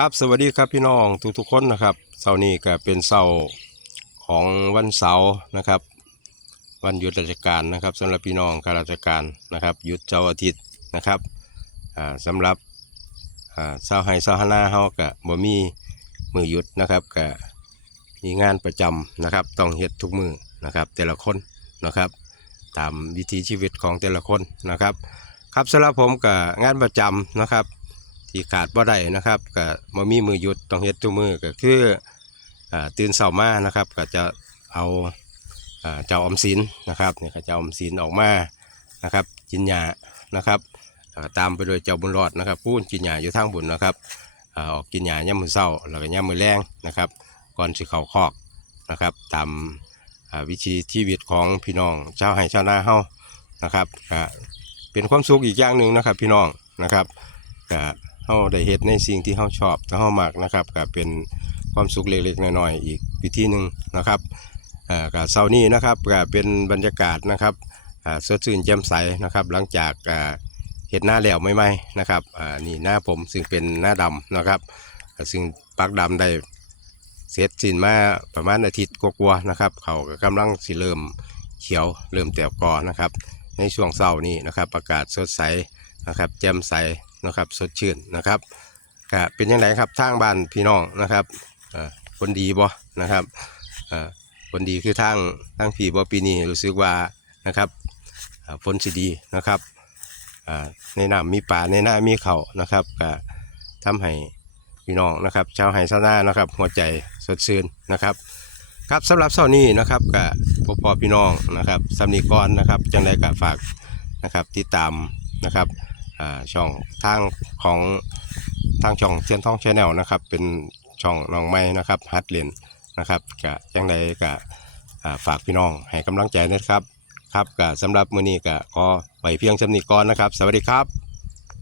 ครับสวัสดีครับพี่น้องทุกๆคนนะครับเสาร์นี้ก็เป็นเสาร์ของวันเสาร์นะครับ วันหยุดราชการนะครับสำหรับพี่น้องข้าราชการนะครับหยุดเจ้าอาทิตย์นะครับอ่าสำหรับเสาร์ไห้เสาร์ฮานาเฮาก็บ่มีมือหยุดนะครับก็มีงานประจำนะครับ ต้องเฮ็ดทุกมือนะครับ แต่ละคนนะครับ ตามวิถีชีวิตของแต่ละคนนะครับ ครับสำหรับผมก็งานประจำนะครับ ที่ขาดบ่ได้นะครับก็บ่มีมือหยุดต้องเฮ็ดทุกมือก็คืออตื่นเช้ามานะครับก็จะเอาเจ้าอมสินนะครับเนี่ยเจ้าอมสินออกมานะครับกินหญ้านะครับตามไปโดยเจ้าบุญรอดนะครับพูนกินหญ้าอยู่ทางบุญนะครับออกกินหญ้าย่ำมือเช้าแล้วก็ย่ำมือแรงนะครับ ก่อนสิเข้าคอกนะครับ ตามวิธีชีวิตของพี่น้องชาวไร่ชาวนาเฮานะครับก็เป็นความสุขอีกอย่างหนึ่งนะครับพี่น้องนะครับก็ เฮาได้เฮ็ดในสิ่งที่เฮาชอบที่เฮามักนะครับก็เป็นความสุขเล็กๆน้อยๆอีกวิธีหนึ่งนะครับอ่าก็เช้านี้นะครับก็เป็นบรรยากาศนะครับสดชื่นแจ่มใสนะครับ หลังจากเฮ็ดหน้าแล้วใหม่ๆนะครับนี่หน้าผมซึ่งเป็นหน้าดำนะครับ ซึ่งปักดำได้เสร็จสิ้นมาประมาณอาทิตย์กว่าๆนะครับ เขาก็กำลังสิเริ่มเขียวเริ่มแตกกอนะครับ ในช่วงเช้านี้นะครับ อากาศสดใสนะครับ แจ่มใส นะครับสดชื่นนะครับก็เป็นยังไงครับทางบ้านพี่น้องนะครับอ่าคนดีบ่นะครับอ่าคนดีคือทางทางพี่บ่ปีนี้รู้สึกว่านะครับอ่าฝนสิดีนะครับอ่าในน้ำมีป่าในหน้ามีเขานะครับก็ทำให้พี่น้องนะครับชาวไฮซานานะครับหัวใจสดชื่นนะครับครับสำหรับเช้านี้นะครับกับพ่อพ่อพี่น้องนะครับสำนีกรนะครับจังไดกับฝากนะครับติดตามนะครับ ช่องทางของทางช่องเทียนท่องชาแนลนะครับ เป็นช่องน้องไม้นะครับฮัดเลนนะครับกะยังไดกะฝากพี่น้องให้กำลังใจนะครับ ครับกะสำหรับมื้อนี้ก็ขอไปเพียงสำนีก่อนนะครับ สวัสดีครับ